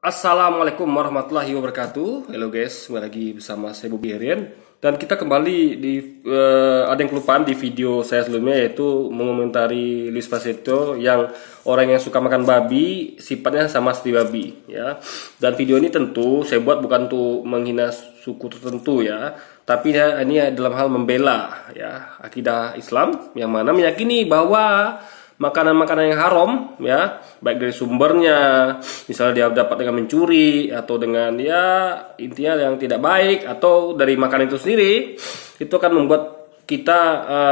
Assalamualaikum warahmatullahi wabarakatuh. Halo guys, kembali lagi bersama saya Bobby Herian. Dan kita kembali di ada yang kelupaan di video saya sebelumnya, yaitu mengomentari Luis Passetto yang orang yang suka makan babi sifatnya sama seperti babi ya. Dan video ini tentu saya buat bukan untuk menghina suku tertentu ya, tapi ini dalam hal membela ya akidah Islam yang mana meyakini bahwa makanan-makanan yang haram ya, baik dari sumbernya, misalnya dia dapat dengan mencuri atau dengan ya intinya yang tidak baik, atau dari makanan itu sendiri, itu akan membuat kita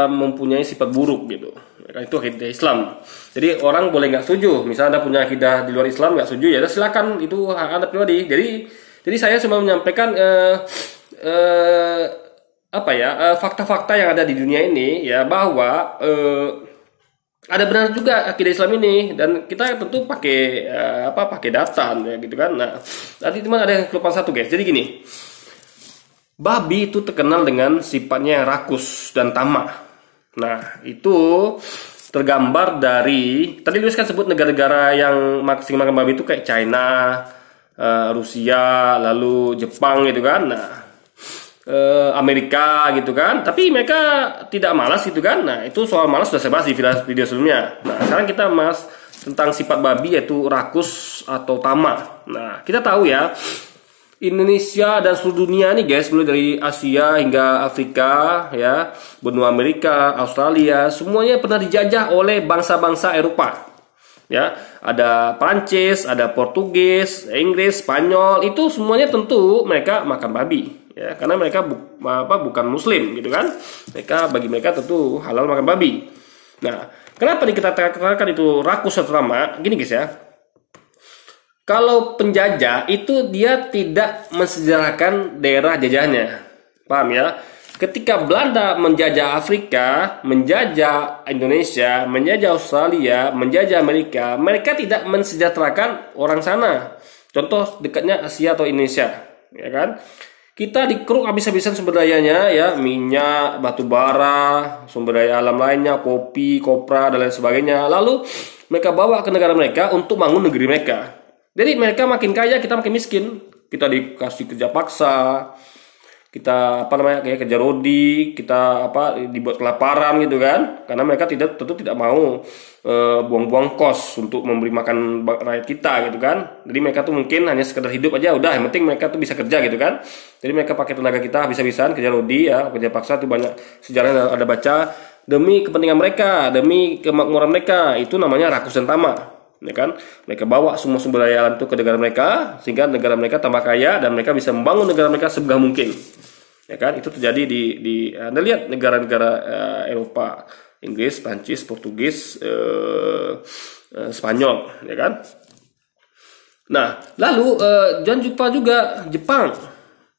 mempunyai sifat buruk gitu. Itu akidah Islam. Jadi orang boleh nggak setuju, misalnya Anda punya akidah di luar Islam nggak setuju, ya silakan, itu hak Anda pribadi. Jadi saya cuma menyampaikan fakta-fakta yang ada di dunia ini ya, bahwa ada benar juga akidah Islam ini, dan kita tentu pakai pakai data ya gitu kan. Nah, tadi teman ada yang kelupaan satu guys. Jadi gini, babi itu terkenal dengan sifatnya yang rakus dan tamak. Nah, itu tergambar dari tadi Luis kan sebut negara-negara yang sering makan babi itu kayak China, Rusia, lalu Jepang gitu kan. Nah, Amerika gitu kan, tapi mereka tidak malas gitu kan. Nah, itu soal malas sudah saya bahas di video sebelumnya. Nah, sekarang kita bahas tentang sifat babi, yaitu rakus atau tamak. Nah, kita tahu ya, Indonesia dan seluruh dunia nih guys, mulai dari Asia hingga Afrika ya, benua Amerika, Australia, semuanya pernah dijajah oleh bangsa-bangsa Eropa. Ya, ada Prancis, ada Portugis, Inggris, Spanyol, itu semuanya tentu mereka makan babi. Ya, karena mereka bukan Muslim gitu kan, bagi mereka tentu halal makan babi. Nah, kenapa kita katakan itu rakus atau tamak? Gini guys ya, kalau penjajah itu dia tidak mensejarahkan daerah jajahnya, paham ya? Ketika Belanda menjajah Afrika, menjajah Indonesia, menjajah Australia, menjajah Amerika, mereka tidak mensejahterakan orang sana. Contoh dekatnya Asia atau Indonesia, ya kan? Kita dikeruk habis-habisan sumber dayanya ya, minyak, batu bara, sumber daya alam lainnya, kopi, kopra dan lain sebagainya. Lalu mereka bawa ke negara mereka untuk bangun negeri mereka. Jadi mereka makin kaya, kita makin miskin. Kita dikasih kerja paksa, kita kayak kerja rodi, kita dibuat kelaparan gitu kan. Karena mereka tentu tidak mau buang-buang kos untuk memberi makan rakyat kita gitu kan. Jadi mereka tuh mungkin hanya sekedar hidup aja udah, yang penting mereka tuh bisa kerja gitu kan. Jadi mereka pakai tenaga kita habis-habisan, kerja rodi ya, kerja paksa tuh banyak sejarahnya ada baca, demi kepentingan mereka, demi kemakmuran mereka. Itu namanya rakus dan tamak, ya kan. Mereka bawa semua sumber daya alam itu ke negara mereka, sehingga negara mereka tambah kaya dan mereka bisa membangun negara mereka semegah mungkin, ya kan. Itu terjadi di Anda lihat negara-negara Eropa, Inggris, Prancis, Portugis, Spanyol, ya kan. Nah, lalu jangan lupa juga Jepang.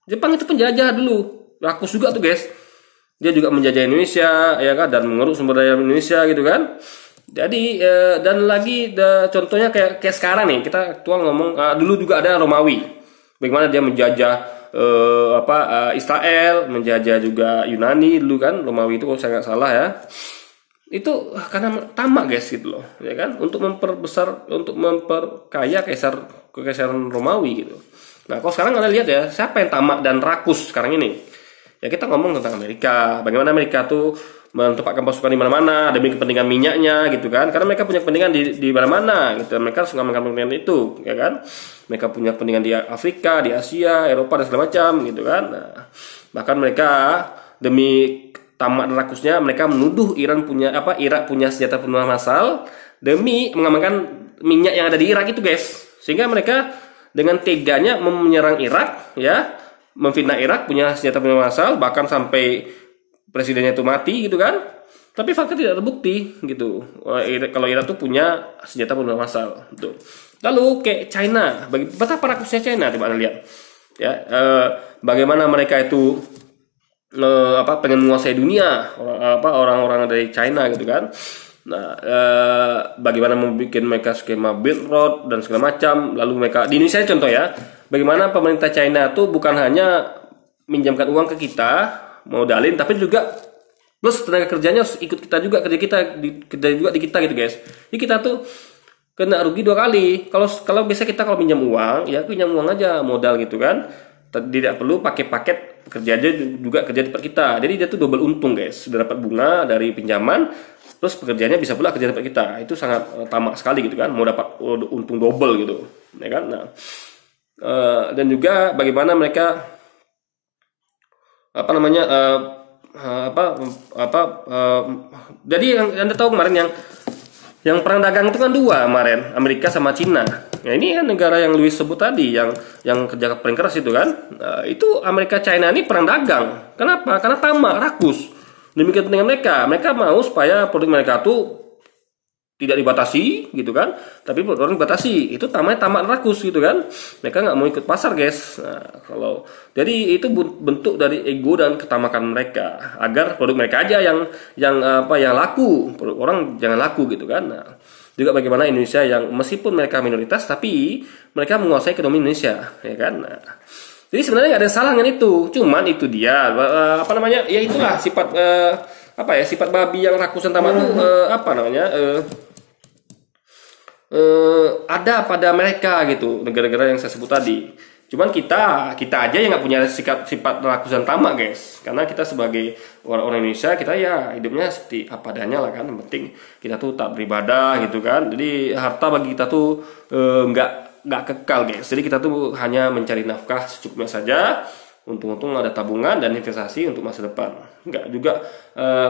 Jepang itu penjajah dulu, rakus juga tuh guys. Dia juga menjajah Indonesia, ya kan, dan mengeruk sumber daya Indonesia gitu kan. Jadi dan lagi contohnya kayak sekarang nih, kita aktual ngomong dulu juga ada Romawi. Bagaimana dia menjajah Israel, menjajah juga Yunani dulu kan. Romawi itu kalau saya nggak salah ya. Itu karena tamak guys gitu loh, ya kan, untuk memperbesar, untuk memperkaya kekaisaran Romawi gitu. Nah, kalau sekarang Anda lihat ya, siapa yang tamak dan rakus sekarang ini? Ya kita ngomong tentang Amerika. Bagaimana Amerika tuh menempatkan pasukan di mana-mana demi kepentingan minyaknya gitu kan, karena mereka punya kepentingan di mana-mana gitu. Mereka harus mengamankan kepentingan itu, ya kan. Mereka punya kepentingan di Afrika, di Asia, Eropa dan segala macam gitu kan. Nah, bahkan mereka demi tamak dan rakusnya, mereka menuduh Irak punya senjata pembunuh massal demi mengamankan minyak yang ada di Irak itu guys. Sehingga mereka dengan teganya menyerang Irak ya, memfitnah Irak punya senjata pembunuh massal, bahkan sampai presidennya itu mati gitu kan. Tapi fakta tidak terbukti gitu. Kalau Irak tuh punya senjata pembunuh massal gitu. Lalu kayak China, betapa rakusnya China, coba Anda lihat ya, bagaimana mereka itu pengen menguasai dunia, orang-orang dari China gitu kan. Nah, bagaimana membuat mereka skema Belt Road dan segala macam. Lalu mereka di Indonesia contoh ya, bagaimana pemerintah China tuh bukan hanya minjamkan uang ke kita, modalin, tapi juga plus tenaga kerjanya harus ikut kita juga, kerja juga di kita gitu guys. Jadi kita tuh kena rugi dua kali. Kalau biasa kita kalau pinjam uang, ya pinjam uang aja modal gitu kan. Tidak perlu pakai paket kerja aja juga kerja di tempat kita. Jadi dia tuh double untung guys. Sudah dapat bunga dari pinjaman, terus pekerjaannya bisa pula kerja di tempat kita. Itu sangat tamak sekali gitu kan. Mau dapat untung double gitu, ya kan. Nah, dan juga bagaimana mereka apa namanya jadi yang Anda tahu kemarin yang perang dagang itu kan dua kemarin, Amerika sama Cina. Nah, ini kan negara yang Louis sebut tadi, yang kerja paling keras itu kan. Nah, itu Amerika China ini perang dagang. Kenapa? Karena tamak, rakus. Demikian kepentingan mereka. Mereka mau supaya produk mereka tuh tidak dibatasi gitu kan, tapi orang dibatasi. Itu tamak rakus gitu kan. Mereka nggak mau ikut pasar guys. Nah, jadi itu bentuk dari ego dan ketamakan mereka, agar produk mereka aja yang laku, produk orang jangan laku gitu kan. Nah, juga bagaimana Indonesia yang meskipun mereka minoritas tapi mereka menguasai ekonomi Indonesia, ya kan. Nah, jadi sebenarnya nggak ada salah dengan itu, cuman itu dia ya itulah sifat sifat babi yang rakus dan tamak itu ada pada mereka gitu, negara-negara yang saya sebut tadi. Cuman kita aja yang nggak punya sifat rakus dan tamak guys, karena kita sebagai orang Indonesia, kita ya hidupnya seperti apa adanya lah kan. Yang penting kita tuh tak beribadah gitu kan. Jadi harta bagi kita tuh nggak kekal guys. Jadi kita tuh hanya mencari nafkah secukupnya saja. Untung-untung ada tabungan dan investasi untuk masa depan. Enggak juga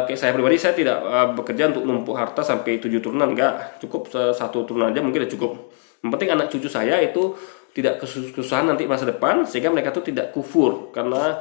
kayak saya pribadi, saya tidak bekerja untuk numpuk harta sampai 7 turunan. Enggak, cukup 1 turunan aja mungkin udah cukup. Yang penting anak cucu saya itu tidak kesusahan nanti masa depan, sehingga mereka tuh tidak kufur, karena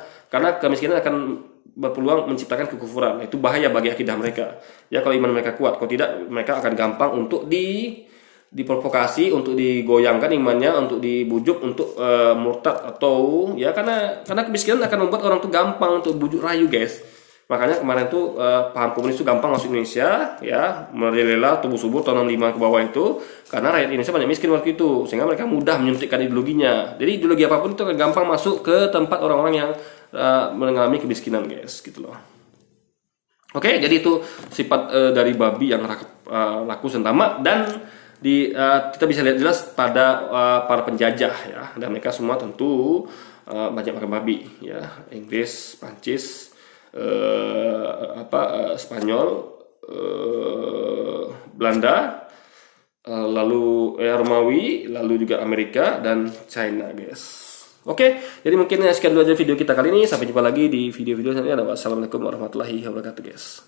kemiskinan akan berpeluang menciptakan kekufuran. Itu bahaya bagi akidah mereka. Ya kalau iman mereka kuat, kalau tidak mereka akan gampang untuk diprovokasi, untuk digoyangkan imannya, untuk dibujuk untuk murtad atau ya karena kemiskinan akan membuat orang tuh gampang untuk bujuk rayu guys. Makanya kemarin tuh paham komunis itu gampang masuk Indonesia, ya merajalela tubuh subur tahun 65 ke bawah itu karena rakyat Indonesia banyak miskin waktu itu, sehingga mereka mudah menyuntikkan ideologinya. Jadi ideologi apapun itu akan gampang masuk ke tempat orang-orang yang mengalami kemiskinan guys, gitu loh. Oke, jadi itu sifat dari babi yang rakus dan tamak, dan kita bisa lihat jelas pada para penjajah ya, dan mereka semua tentu banyak makan babi ya, Inggris, Prancis, Spanyol, Belanda, lalu Romawi, lalu juga Amerika dan China guys. Oke, jadi mungkin sekian dulu aja video kita kali ini. Sampai jumpa lagi di video-video selanjutnya. Wassalamualaikum warahmatullahi wabarakatuh guys.